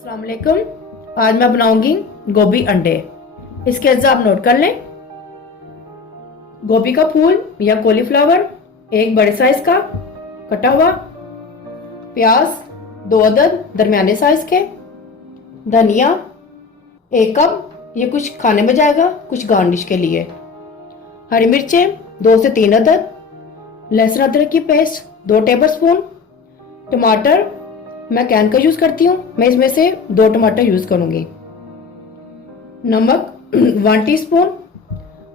अस्सलाम वालेकुम। आज मैं बनाऊंगी गोभी अंडे। इसके अज्जा आप नोट कर लें। गोभी का फूल या कॉलीफ्लावर एक बड़े साइज का कटा हुआ, प्याज 2 अदद दरमियाने साइज के, धनिया 1 कप, ये कुछ खाने में जाएगा कुछ गार्निश के लिए, हरी मिर्चें 2 से 3 अदद, लहसुन अदरक की पेस्ट 2 टेबलस्पून, टमाटर मैं कैन का यूज करती हूँ, मैं इसमें से 2 टमाटर यूज करूंगी, नमक 1 टीस्पून,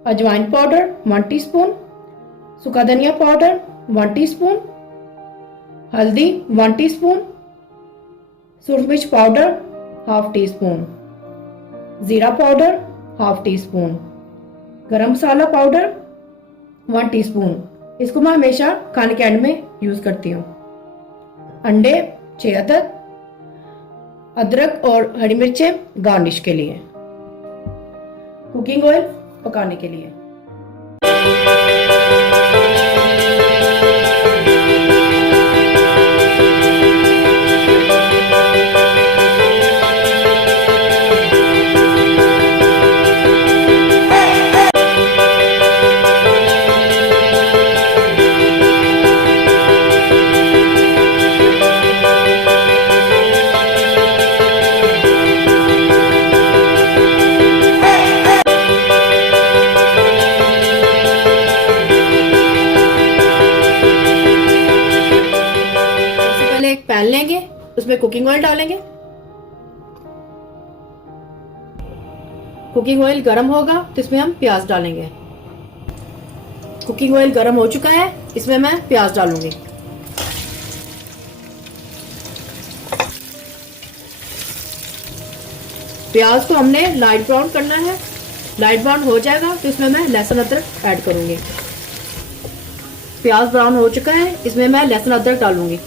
अजवाइन पाउडर 1 टीस्पून, सूखा धनिया पाउडर 1 टीस्पून, हल्दी 1 टीस्पून, सूरज मिर्च पाउडर 1/2 टीस्पून, जीरा पाउडर 1/2 टीस्पून, गरम मसाला पाउडर 1 टीस्पून। इसको मैं हमेशा खाने के एंड में यूज करती हूँ। अंडे 6 अदद, अदरक और हरी मिर्चें गार्निश के लिए, कुकिंग ऑयल पकाने के लिए। एक पैन लेंगे, उसमें कुकिंग ऑयल डालेंगे। कुकिंग ऑयल गर्म होगा तो इसमें हम प्याज डालेंगे। कुकिंग ऑयल गर्म हो चुका है, इसमें मैं प्याज डालूंगी। प्याज को हमने लाइट ब्राउन करना है। लाइट ब्राउन हो जाएगा तो इसमें मैं लहसुन अदरक ऐड करूंगी। प्याज ब्राउन हो चुका है, इसमें मैं लहसुन अदरक डालूंगी।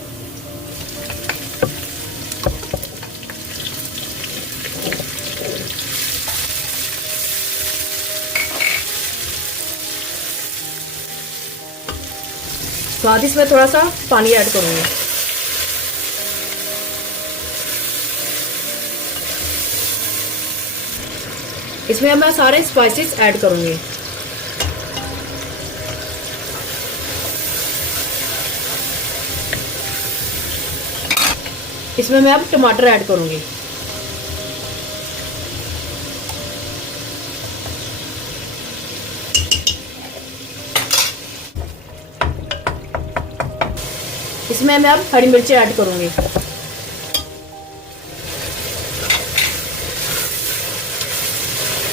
बाद इसमें थोड़ा सा पानी ऐड करूंगी। इसमें मैं सारे स्पाइसेस ऐड करूंगी। इसमें मैं अब टमाटर ऐड करूंगी। इसमें मैं अब हरी मिर्ची ऐड करूंगी।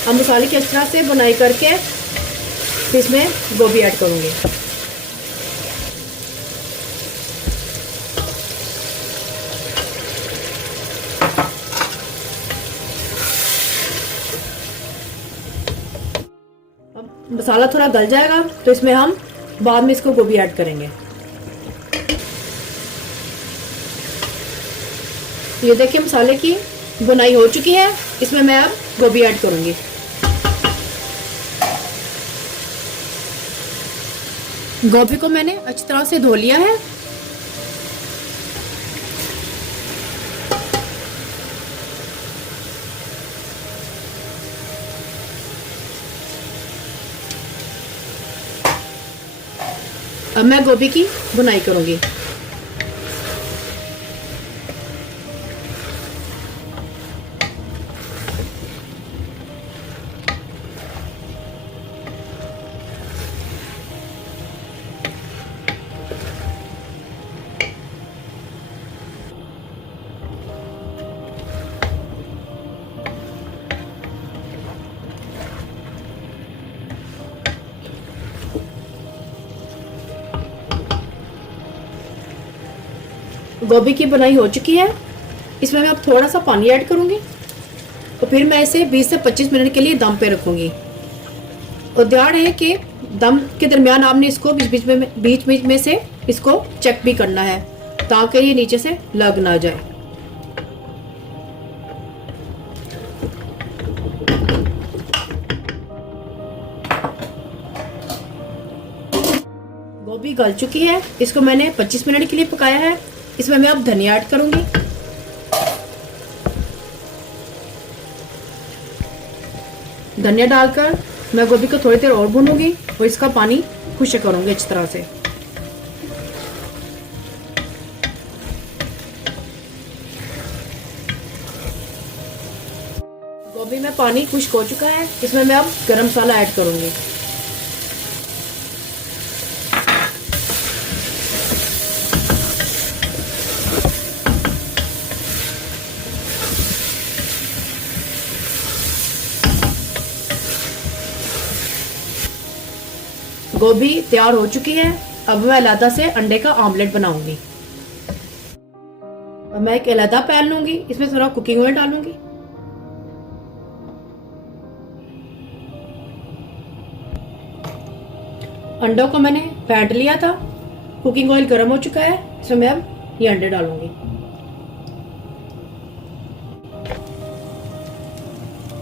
अब मसाले की अच्छी तरह से बुनाई करके इसमें गोभी ऐड करूंगी। अब मसाला थोड़ा गल जाएगा तो इसमें हम बाद में इसको गोभी ऐड करेंगे। ये देखिए मसाले की बुनाई हो चुकी है, इसमें मैं अब गोभी ऐड करूंगी। गोभी को मैंने अच्छी तरह से धो लिया है। अब मैं गोभी की बुनाई करूंगी। गोभी की बुनाई हो चुकी है, इसमें मैं अब थोड़ा सा पानी ऐड करूंगी और फिर मैं इसे 20 से 25 मिनट के लिए दम पे रखूंगी। और ध्यान है कि दम के दरमियान आपने इसको बीच में से इसको चेक भी करना है ताकि ये नीचे से लग ना जाए। गोभी गल चुकी है, इसको मैंने 25 मिनट के लिए पकाया है। इसमें मैं अब धनिया ऐड करूंगी। धनिया डालकर मैं गोभी को थोड़ी देर और भूनूंगी और इसका पानी खुश्क करूंगी अच्छी तरह से। गोभी में पानी खुश्क हो चुका है, इसमें मैं अब गरम मसाला ऐड करूंगी। गोभी तैयार हो चुकी है। अब मैं अलग से अंडे का ऑमलेट बनाऊंगी। अब मैं एक अलग पैन लूंगी, इसमें थोड़ा कुकिंग ऑयल डालूंगी। अंडों को मैंने फेंट लिया था, कुकिंग ऑयल गर्म हो चुका है, इसमें मैं अब ये अंडे डालूंगी।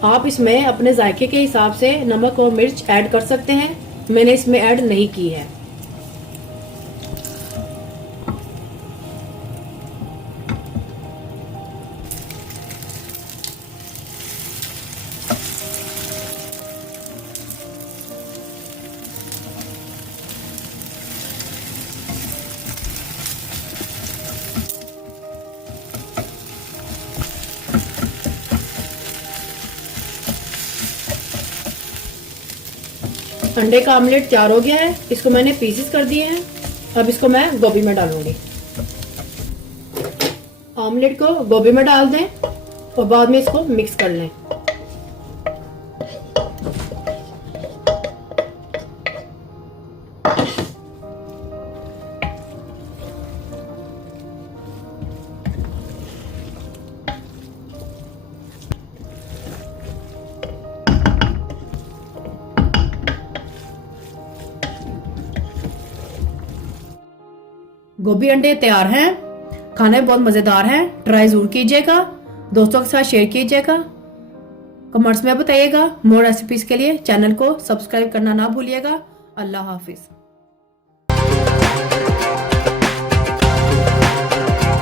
आप इसमें अपने जायके के हिसाब से नमक और मिर्च ऐड कर सकते हैं, मैंने इसमें ऐड नहीं की है। अंडे का ऑमलेट तैयार हो गया है, इसको मैंने पीसेस कर दिए हैं। अब इसको मैं गोभी में डालूंगी। ऑमलेट को गोभी में डाल दें और बाद में इसको मिक्स कर लें। गोभी अंडे तैयार हैं, खाने में बहुत मजेदार है। ट्राई जरूर कीजिएगा, दोस्तों के साथ शेयर कीजिएगा, कमेंट्स में बताइएगा। मोर रेसिपीज के लिए चैनल को सब्सक्राइब करना ना भूलिएगा। अल्लाह हाफिज।